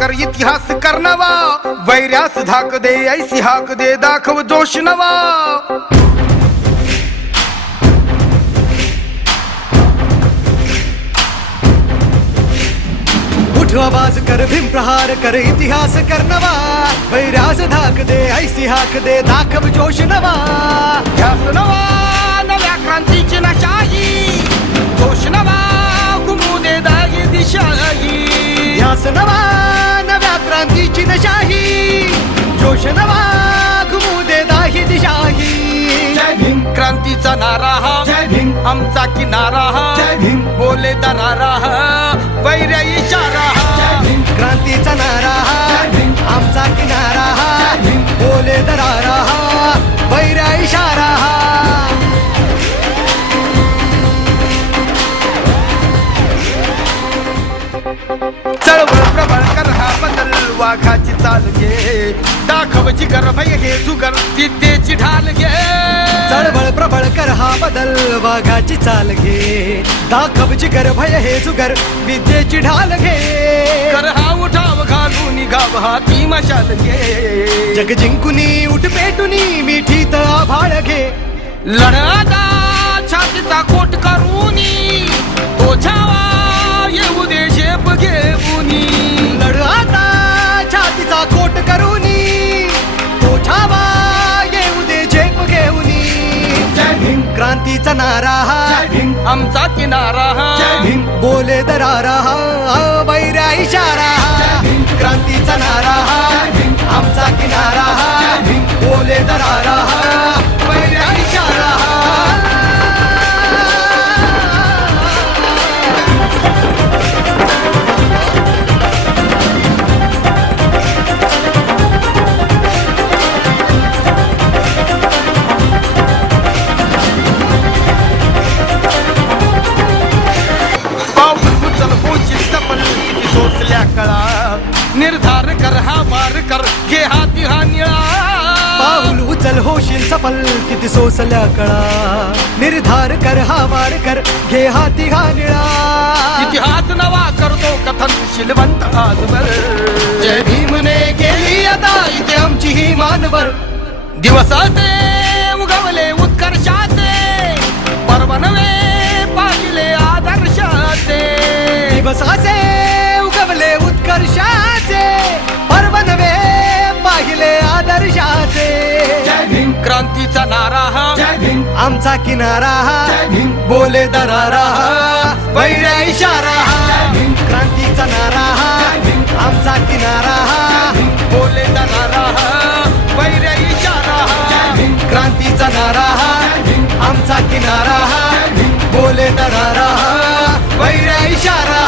कर इतिहास करनवा, वैर्यास धाक दे ऐसी हाक दे दाखव जोश नवा. उठ आवाज कर भीम प्रहार कर इतिहास करनवा, वैर्यास धाक दे ऐसी हाक दे दाखव जोश नवा. ध्यास नवा नव्या क्रांतीची नशाही, जोश नवा घुमू दे दागी दिशाही. ध्यास नवा नव्या क्रांतीची नशाही, जोश नवा घुमू दे दाही दिशाही. जय भीम क्रांतीचा नारा हा, जय भीम आमचा किनारा हा, जय भीम बोले दरारा हा, वैर्य इशारा हा. क्रांतीचा नारा हा, आमचा किनारा हा, बोले दरारा हा, वैर्या इशारा हा. चळवळ प्रबळ कर हा बदल, वाघाची चाल घे दाखव जिगर भय हे जुगर विद्येची ढाल घे. चळवळ प्रबळ कर हा बदल, वाघाची चाल घे दाखव जिगर भय हे जुगर विद्येची ढाल घे. कर हा उठाव घालून गाव हाती मशाल घे. जग जिंकुनी उठ पेटुनी मिठी आभाळ घे. लढादा छातीचा कोट करूनी, तो छावा येऊ दे शेप घेऊनी. लढ आता छातीचा कोट करूनी, तो छावा येऊ दे झेप घेऊनी. जय भीम क्रांतीचा नारा हा, आमचा किनारा हा, बोले दरारा हा, वैर्या इशारा हा. क्रांतीचा नारा हा, आमचा किनारा हा, बोले दरारा हा, वैर्या इशारा हा. निर्धार कर हा वार कर घे हाती हा निळा. पाऊल उचल होशील सफल किती सोसल्या कळा. निर्धार कर हा वार कर घे हाती हा निळा. इतिहास नवा करतो कथन शिलवंत आजवर. जय भीमने केली आता इथे आमची ही मानवर. दिवसाचे उगवले उत्कर्षाचे, पर्व नवे पाहिले आदर्शाचे. दिवसाचे उगवले उत्कर्षाचे, पर्व नवे पाहिले आदर्शाचे. जय भीम क्रांतीचा नारा हा, आमचा किनारा हा, बोले दरारा हा, वैर्या इशारा हा. क्रांतीचा नारा हा, आमचा किनारा हा, बोले दरारा हा, वैर्य इशारा हा. क्रांतीचा नारा हा, आमचा किनारा हा, बोले दरारा हा, वैर्या इशारा